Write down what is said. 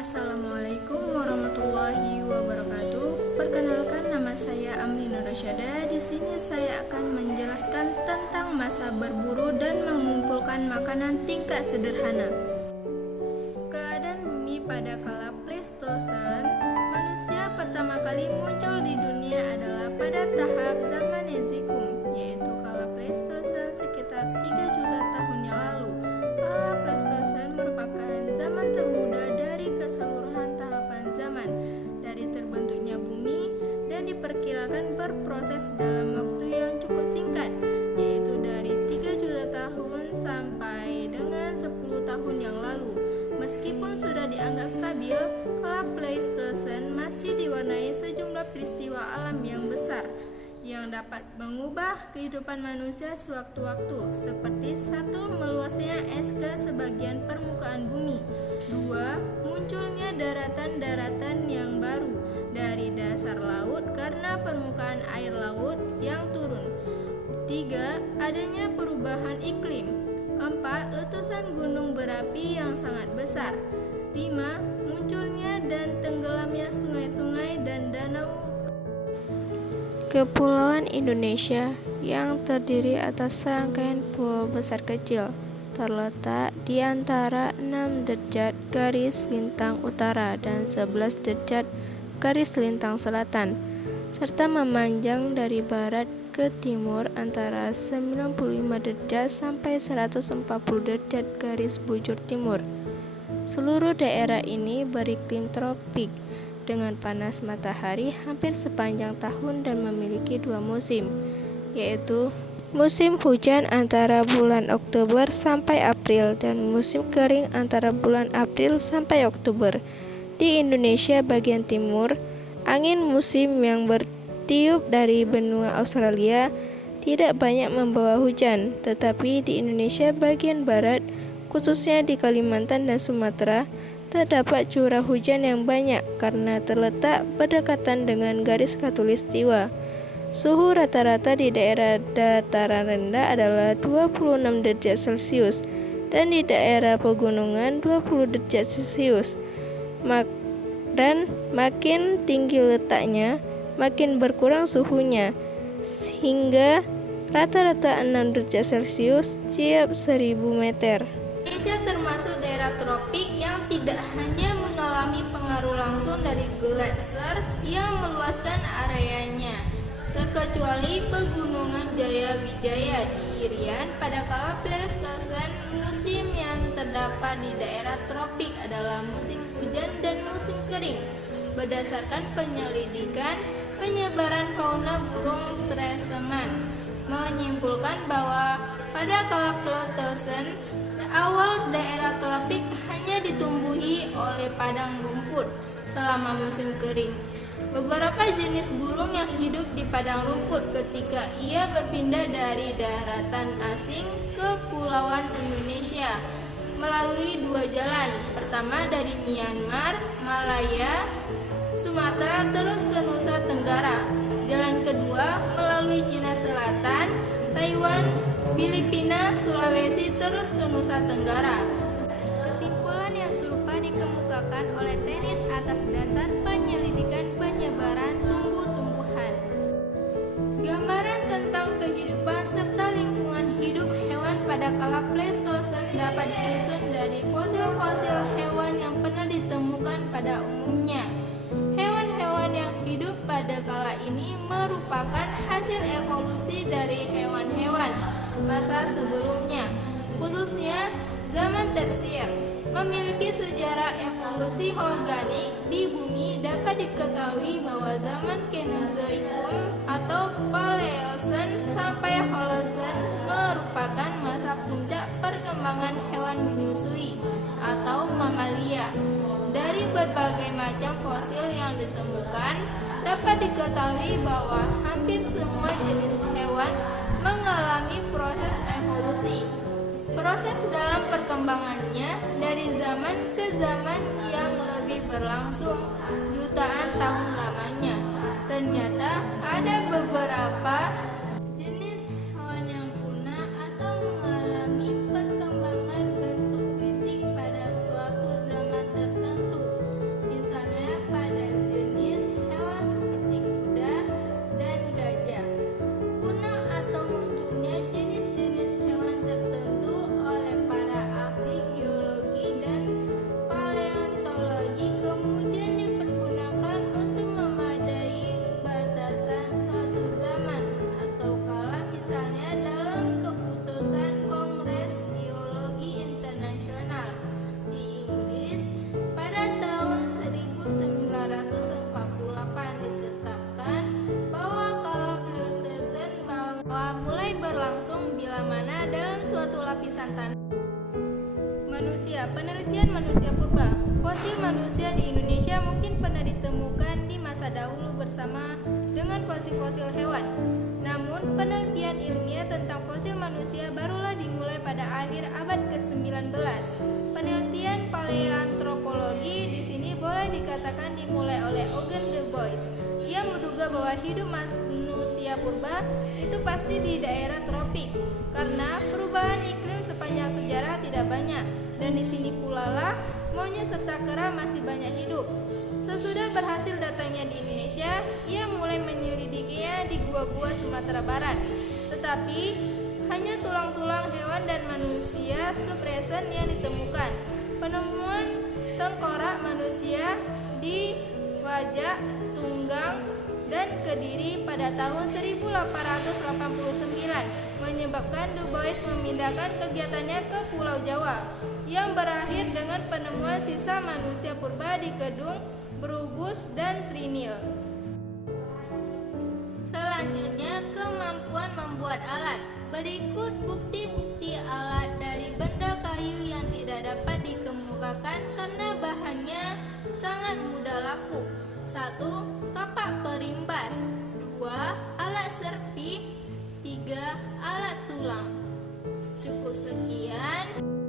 Assalamualaikum warahmatullahi wabarakatuh. Perkenalkan, nama saya Amri Nurasyada. Di sini saya akan menjelaskan tentang masa berburu dan mengumpulkan makanan tingkat sederhana. Keadaan bumi pada kala Pleistosen, manusia pertama kali muncul di dunia adalah pada tahap zaman Nezikum, yaitu kala Pleistosen sekitar 3 juta tahun yang lalu. Kala Pleistosen merupakan zaman termuda dari keseluruhan tahapan zaman, dari terbentuknya bumi, dan diperkirakan berproses dalam waktu yang cukup singkat, yaitu dari 3 juta tahun sampai dengan 10 tahun yang lalu. Meskipun sudah dianggap stabil, kala Pleistosen masih diwarnai sejumlah peristiwa alam yang besar yang dapat mengubah kehidupan manusia sewaktu-waktu, seperti 1. Meluasnya es ke sebagian permukaan bumi. 2. Munculnya daratan-daratan yang baru dari dasar laut karena permukaan air laut yang turun. 3. Adanya perubahan iklim. 4. Letusan gunung berapi yang sangat besar. 5. Munculnya dan tenggelamnya sungai-sungai dan danau. Kepulauan Indonesia yang terdiri atas serangkaian pulau besar kecil terletak di antara 6 derajat garis lintang utara dan 11 derajat garis lintang selatan, serta memanjang dari barat ke timur antara 95 derajat sampai 140 derajat garis bujur timur. Seluruh daerah ini beriklim tropik dengan panas matahari hampir sepanjang tahun dan memiliki 2 musim, yaitu musim hujan antara bulan Oktober sampai April dan musim kering antara bulan April sampai Oktober. Di Indonesia bagian timur, angin musim yang bertiup dari benua Australia tidak banyak membawa hujan, tetapi di Indonesia bagian barat, khususnya di Kalimantan dan Sumatera, terdapat curah hujan yang banyak karena terletak berdekatan dengan garis khatulistiwa. Suhu rata-rata di daerah dataran rendah adalah 26 derajat Celcius dan di daerah pegunungan 20 derajat Celcius. Dan makin tinggi letaknya, makin berkurang suhunya, sehingga rata-rata 6 derajat Celcius tiap 1000 meter. Indonesia termasuk daerah tropik yang tidak hanya mengalami pengaruh langsung dari gletser yang meluaskan areanya, terkecuali pegunungan Jaya-Wijaya di Irian pada kala Pleistosen. Musim yang terdapat di daerah tropik adalah musim hujan dan musim kering. Berdasarkan penyelidikan penyebaran fauna burung Treseman menyimpulkan bahwa pada kala Pleistosen awal daerah tropik hanya ditumbuhi oleh padang rumput selama musim kering. Beberapa jenis burung yang hidup di padang rumput ketika ia berpindah dari daratan asing ke Pulauan Indonesia melalui 2 jalan. Pertama dari Myanmar, Malaya, Sumatera terus ke Nusa Tenggara. Jalan kedua melalui Cina Selatan, Taiwan, Filipina, Sulawesi terus ke Nusa Tenggara. Kesimpulan yang serupa dikemukakan oleh Tenis atas dasar penyelidikan penyebaran tumbuh-tumbuhan. Gambaran tentang kehidupan serta lingkungan hidup hewan pada kala Pleistosen dapat disusun dari fosil-fosil hewan yang pernah ditemukan pada umumnya. Hewan-hewan yang hidup pada kala ini merupakan hasil evolusi dari hewan-hewan masa sebelumnya, khususnya zaman tersier. Memiliki sejarah evolusi organik di bumi, dapat diketahui bahwa zaman Kenozoikum atau Paleosen sampai Holosen merupakan masa puncak perkembangan hewan menyusui atau mamalia. Dari berbagai macam fosil yang ditemukan, dapat diketahui bahwa hampir semua jenis hewan mengalami proses evolusi. Proses dalam perkembangannya dari zaman ke zaman yang lebih berlangsung jutaan tahun lamanya. Ternyata ada beberapa jenis hewan yang punah atau mengalami perkembangan bentuk fisik pada suatu zaman tertentu. lapisan tanah. Manusia, penelitian manusia purba. Fosil manusia di Indonesia mungkin pernah ditemukan di masa dahulu bersama dengan fosil-fosil hewan. Namun, penelitian ilmiah tentang fosil manusia barulah dimulai pada akhir abad ke-19. Penelitian paleoantropologi di sini boleh dikatakan dimulai oleh Eugen de Bois. Ia menduga bahwa hidup manusia purba itu pasti di daerah tropik karena perubahan iklim sepanjang sejarah tidak banyak, dan di sini pula lah monyet serta kera masih banyak hidup. Sesudah berhasil datangnya di Indonesia, ia mulai menyelidikinya di gua-gua Sumatera Barat. Tetapi hanya tulang-tulang hewan dan manusia subrecent yang ditemukan. Penemuan tengkorak manusia di Wajak, Tunggang, dan Kediri pada tahun 1889 menyebabkan Du Bois memindahkan kegiatannya ke Pulau Jawa, yang berakhir dengan penemuan sisa manusia purba di Kedung, Berubus, dan Trinil. Selanjutnya, kemampuan membuat alat. Berikut bukti-bukti alat dari benda kayu yang tidak dapat dikemukakan karena bahannya sangat mudah laku. 1. Kapak perimbas. 2. Alat serpi. 3. Alat tulang. Cukup sekian.